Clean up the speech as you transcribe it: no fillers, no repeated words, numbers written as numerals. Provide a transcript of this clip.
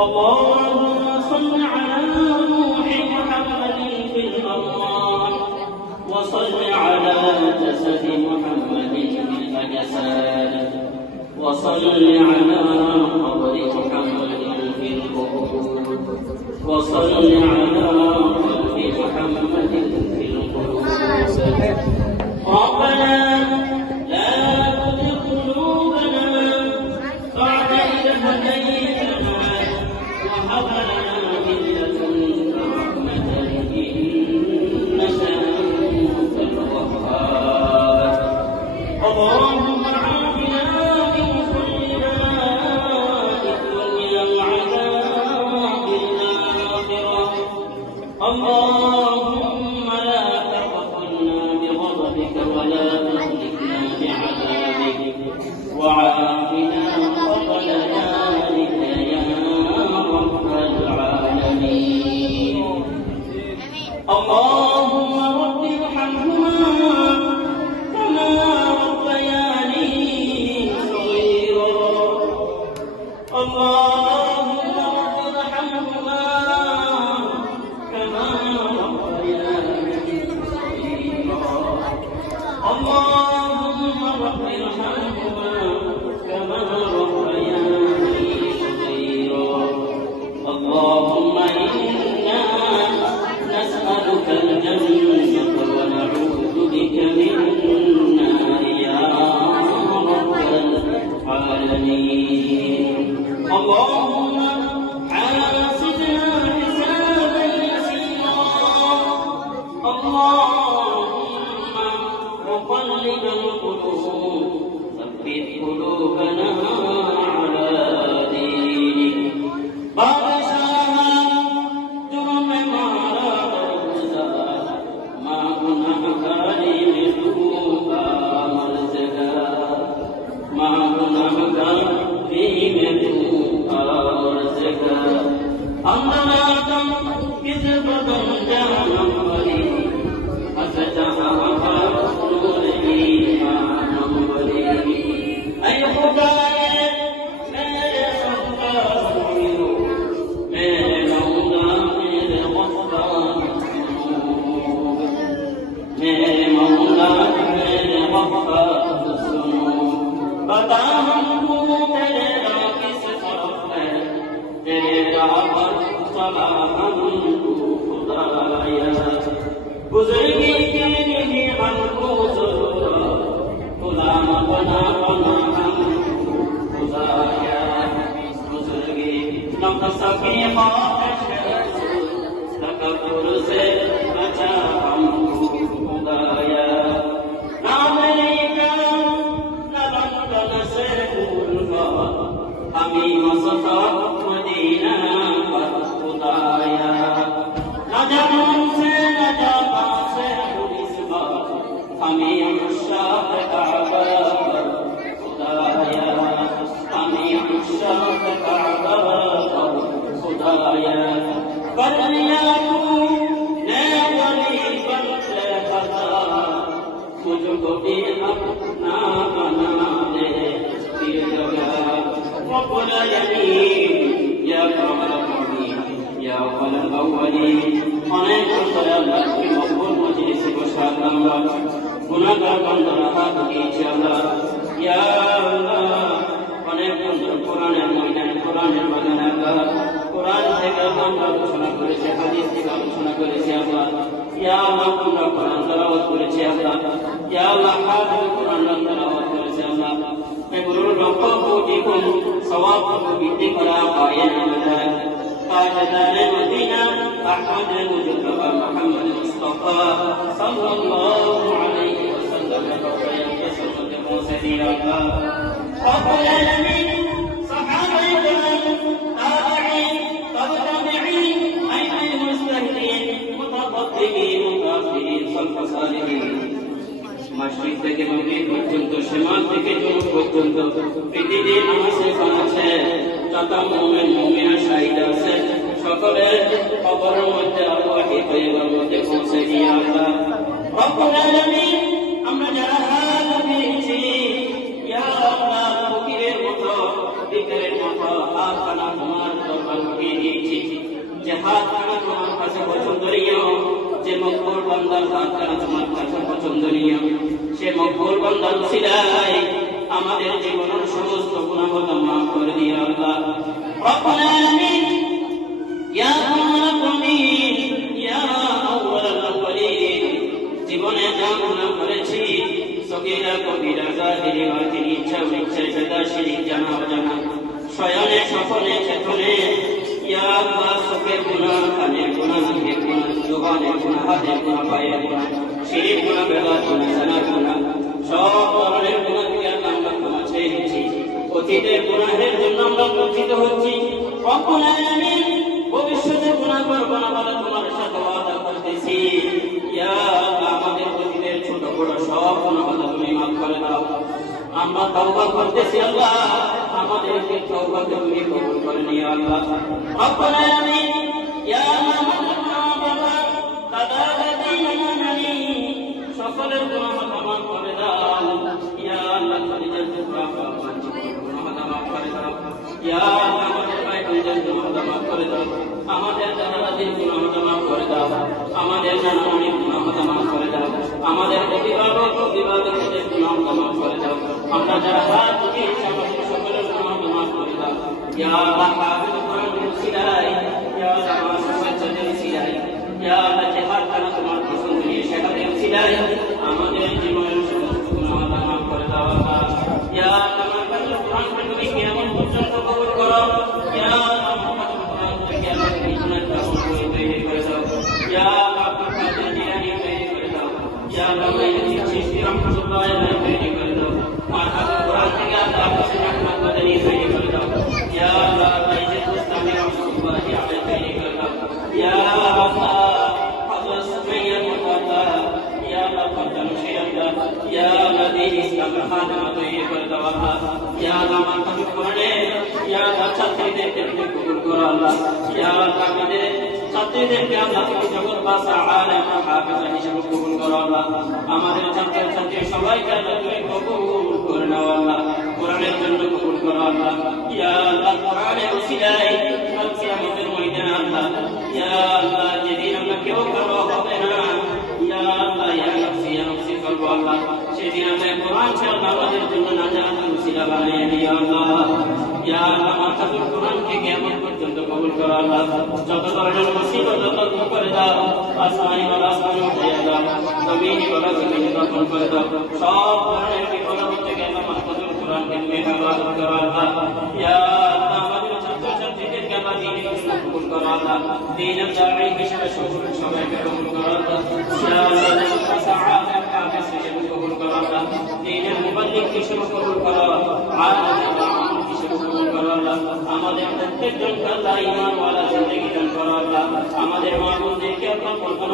اللهم صل على روح محمد في الأرواح وصل على جسد محمد في الأجساد وصل على قبر محمد في القبور وصل على قلب محمد في القلوب ربنا لا تزغ قلوبنا بعد إذ هديتنا وهب لنا من لدنك رحمة إنك أنت الوهاب اللهم عافنا من كل داء الدنيا وعذاب الآخرة اللهم لا تغفلنا بغضبك ولا تهلكنا بعذابك وعافنا قبل ذلك يا رب العالمين اللهم رب ارحمهما كما ربياني صغيرا اللهم رب ارحمهما كما ربياني صغيرا اللهم رب ارحمهما كما ربياني صغيرا اللهم إنا نسألك الجنة ونعوذ بك من النار يا رب العالمين اللهم حاسبنا حسابا يسيرا اللهم مقلب القلوب ثبت قلوبنا على دينك بادشاہ جرم مارا روزہ ما گناہگاری میں ڈوبا مرزگا ما گناہگاری میں ڈوبا مرزگا امراتم کس بدن جانم بری اسجہاں پر نور ایمانم بری اے خدائے میرے صدقہ سنو میرے مولا میرے غفار میرے مولا میرے غفار سنو بتا ہم کو تیرے راہ کس طرف ہے تیرے راہ پر چلا ہم کو خدایا گزرگی کے لیے ہم کو ضرورت غلام بنا بنا ہم خدایا گزرگی نفس کی خواہش تکبر سے بچا ہم خدایا نہ امریکہ نہ لندن سے الفت ہمیں مستا مدینہ پر خدایا نہ جنون سے نہ جاپا سے نسبت ہمیں عشاق کعبہ پر خدایا ہمیں عشاق کعبہ پر خدایا کر لیا تو نے ولی بن سے خطا مجھ کو بھی اپنا بنا دے پھر جگہ وقل یمین یا قبر قبیر یا اول الاولین অনেক সালাত মকবুল মজলিসে বসার আমরা গুনাহগার বান্দারা হাত দিয়েছি আল্লাহ ইয়া আল্লাহ অনেক সুন্দর কোরআনের ময়দানে কোরআনের বাগানে আল্লাহ কোরআন থেকে আমরা ঘোষণা করেছি হাদিস থেকে আলোচনা করেছি আল্লাহ ইয়া আল্লাহ আমরা কোরআন তেলাওয়াত করেছি আল্লাহ ইয়া আল্লাহ হাফেজ কোরআন তেলাওয়াত করেছি আল্লাহ এগুলোর লক্ষ্য কোটি গুণ সওয়াব বৃদ্ধি করা পায় না تاجدار مدینہ احمد مجتبی محمد مصطفى صلی اللہ علیہ وسلم سنت موسیقی آقا رب العالمین صحابہ کرام تابعین تابعین ائمہ مجتہدین متقدمین متأخرین سلف صالحین মাশরিক থেকে মাগরিব পর্যন্ত শিমাল থেকে জনুব পর্যন্ত পৃথিবী আমাকে বানাচ্ছে যত মুমিন মুমিনা শাহিদ আছে সকলের কবরের মধ্যে আল্লাহকে পয়গম্বর মধ্যে পৌঁছে দিয়ে আল্লাহ রব্বুল আলামিন আমরা যারা হাত দিয়েছি ইয়া আল্লাহ ফকিরের মতো ফকিরের মতো হাত কানা তোমার দরবার যে হাতখানা তোমার কাছে পছন্দনীয়, যে মকবুল বান্দার হাতখানা তোমার কাছে পছন্দনীয়, সে মকবুল বান্দার উসিলায় আমাদের জীবনের সমস্ত গুনাহ মাফ করে দিও আল্লাহ। রব্বুল আলামিন, ইয়া আরহামার রাহিমিন, ইয়া আউয়ালাল আউয়ালিন, জীবনে যা গুনাহ করেছি, সগীরা কবিরা জাহিরি বাতিনি, ইচ্ছা অনিচ্ছা সাদা শিরিক জানা অজানা, শয়নে স্বপনে চেতনে, ইয়া আল্লাহ, চোখের গুনাহ, কানের গুনাহ, জিহ্বার গুনাহ, জবানের গুনাহ, হাতের গুনাহ, পায়ের গুনাহ, শিরিক গুনাহ, বেদাত গুনাহ, জানার গুনাহ, সব ধরনের গুনাহ থেকে আমরা ক্ষমা চেয়ে নিচ্ছি। অতীতের গুনাহের জন্য আমরা লজ্জিত হচ্ছি। রব্বুল আলামিন, ভবিষ্যতে গুনাহ করব না বলে তোমার সাথে ওয়াদা করতেছি। ইয়া আল্লাহ, আমাদের অতীতের ছোট বড় সব গুনাহ তুমি মাফ করে দাও। আমরা তওবা করতেছি আল্লাহ, আমাদেরকে তওবাকে তুমি কবুল করে নিও আল্লাহ। রব্বুল আলামিন, ইয়া আল্লাহ, আমাদের মা বাবা, দাদা দাদি, নানা নানি সকলের গুনাহ মাফ করে দাও। ইয়া আল্লাহ, কলিজার টুকরা বাবা গুনাহ মাফ করে দাও। ইয়া আল্লাহ, আমাদের ভাই বোনদের গুনাহ মাফ করে দাও। আমাদের দাদা দাদির গুনাহ মাফ করে দাও। আমাদের নানা নানির গুনাহ মাফ করে দাও। আমাদের অভিভাবক অভিভাবকদের গুনাহ মাফ করে দাও। আমরা যারা হাত উঠিয়েছি আমাদের সকলের গুনাহ মাফ করে দাও। ইয়া আল্লাহ, হাফিজ কোরআনের উসিলায়, ইয়া আল্লাহ, সাজ্জাদের উসিলায়, ইয়া আল্লাহ, যে হাতখানা তোমার পছন্দ নিয়ে সেখানে উসিলায় আমাদের জীবনের সমস্ত গুনাহ মাফ করে দাও আল্লাহ। ইয়া আল্লাহ, আমার কোরআনকে তুমি কিয়ামত পর্যন্ত কবুল করো। ইয়া আল্লাহ, আমার কোরআনকে কিয়ামত পর্যন্ত কবুল করে দাও। ইয়া আল্লাহ, আপনার কাছে নিরানি তৈরি করে দাও। ইয়া আল্লাহ, মাইয়াতি চিশতি রহমাতুল্লাহ আলাইহি তৈরি করে দাও। মারহাবা, কোরআন থেকে আল্লাহ কাছে রহমত মাদানী তৈরি করে দাও। ইয়া আল্লাহ, মাইয়াতি মুস্তামি রহমাতুল্লাহ আলাইহি তৈরি করে দাও। ইয়া আল্লাহ, হযরত সুমাইয়া মুতাওয়াল্লা, ইয়া আল্লাহ, কদম শিরাদা, ইয়া আল্লাহ, দিন ইসলাম খাদেমা তৈরি করে দাও আল্লাহ। ইয়া আল্লাহ, আমার কাছে কোরআনে, ইয়া আল্লাহ, ছাত্রীদেরকে তুমি কবুল করো আল্লাহ। ইয়া আল্লাহ, আমাদের ছাত্রীদেরকে আল্লাহ তুমি জগৎ বাসা আলেম হাফেজা হিসেবে কবুল করো আল্লাহ। আমাদের ছাত্রছাত্রী সবাইকে আল্লাহ তুমি কবুল করে নাও আল্লাহ। কোরআনের জন্য কবুল করো আল্লাহ। ইয়া আল্লাহ, কোরআনের উসিলায় কাল কিয়ামতের ময়দানে আল্লাহ, ইয়া আল্লাহ, যেদিন আমরা কেউ কারো হবে না, ইয়া আল্লাহ, ইয়া নফসি করবো আল্লাহ, সেদিন আমরা কোরআন ছাড়া আমাদের জন্য নাজাতের উসিলা বানিয়ে দিও আল্লাহ। ইয়া আল্লাহ, মাতাতুল কোরআনকে কিয়ামত পর্যন্ত কবুল করো আল্লাহ। যত ধরনের মুসিবত যত দূর করে দাও, আসমানি ওয়ালা আসমানি উঠিয়ে দাও, জমিনি ওয়ালা জমিনি দখল করে দাও, সব ধরনের বিপদ থেকে আল্লাহ মাতাতুল কোরআনকে তুমি হেফাজত করো আল্লাহ। ইয়া আল্লাহ, আমাদের ছাত্রছাত্রীদেরকে আল্লাহ দ্বীনের জন্য কবুল করো আল্লাহ। দ্বীনের দাঈ হিসেবে সবাইকে কবুল করো আল্লাহ। ইয়া আল্লাহ, সাহাবা হাফেজ হিসেবে কবুল করো আল্লাহ। দ্বীনের মুবাল্লিগ হিসেবে কবুল করো, আলেম হিসেবে কবুল করো আল্লাহ। আমাদের প্রত্যেকজনকে আল্লাহ ঈমান ওয়ালা জিন্দেগি দান করো আল্লাহ। আমাদের মা বোনদেরকে আল্লাহ